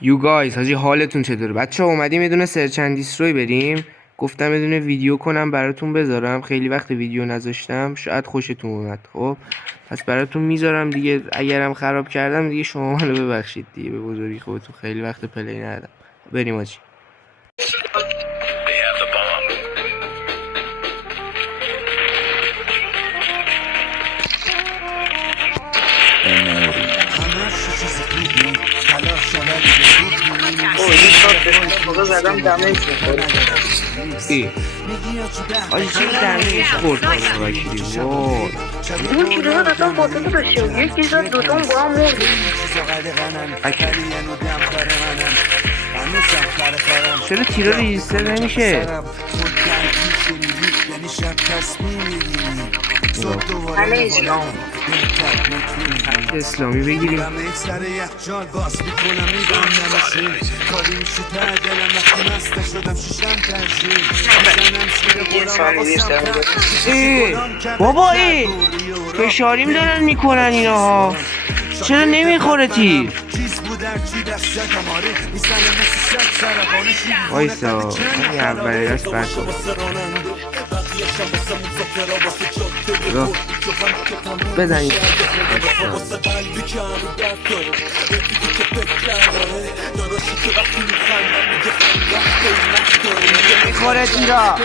یو گایز حاجی حالتون چطوره بچه ها؟ اومدیم یه دونه سرچ اند دیستروی بریم. گفتم یه دونه ویدیو کنم براتون بذارم، خیلی وقت ویدیو نذاشتم، شاید خوشتون اومد. خب پس براتون میذارم دیگه، اگرم خراب کردم دیگه شما منو ببخشید دیگه، به بزرگی خودتون. خیلی وقت پلی ندادم. بریم حاجی. آجی چی دمیج خورد حالا وکیلی؟ وای اون کیلوها دوتون پاتوتو داشتیم، یکی زد دوتون با هم مردیم. چرا تیرا ریجیستر نمیشه؟ همه اسلامی بگیریم. بابا فشاریم دارن میکنن اینها، چرا نمیخوره تیر؟ وایسا این اولی راست برد بزنید. میخوره تیرا.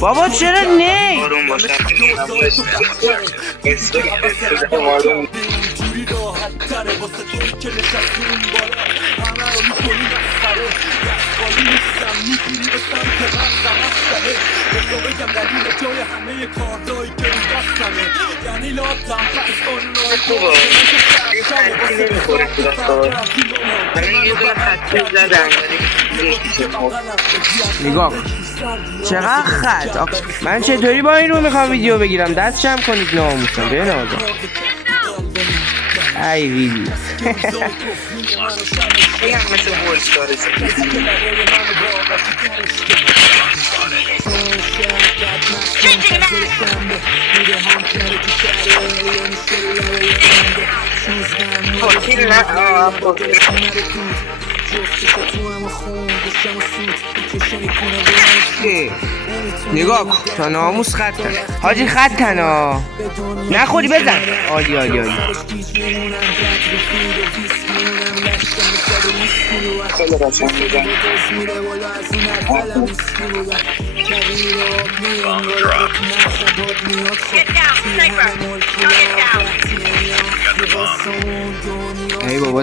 بابا چرا نه؟ نگاه چقدر خط. من چطوری با این رو میخوام ویدیو بگیرم؟ دست جمع کنید ناموسم. به نازم ای ویدیو نگاه کن تا ناموس خطن حاجی، خطن ها نخوری بزن. عالی عالی عالی. ای بابا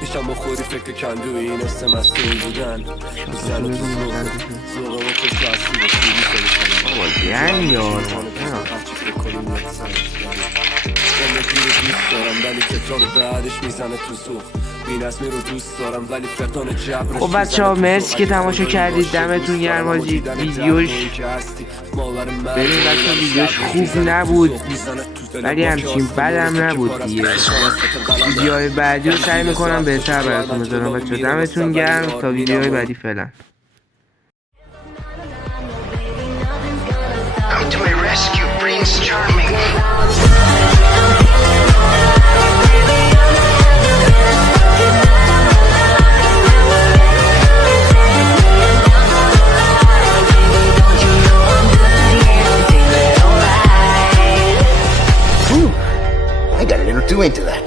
میشم بخوری فکر کندو این است مسئول بودن میزن تو زوغه و کش اصلی بسیدی یعنی یار زندگی رو دوست دارم ولی تکرار بعدش میزنه تو سوخ این اسمی رو دوست دارم ولی فقدان جبرش. خب بچه ها مرسی که تماشا کردید، دمتون گرم حاجی. ویدیوش ببین بچه ها ویدیوش خوب نبود ولی همچین بدم نبود دیگه. ویدیوهای بعدی رو سعی میکنم بهتر براتون بذارم بچه ها. دمتون گرم تا ویدیوهای بعدی. فعلا. I got a little too into that.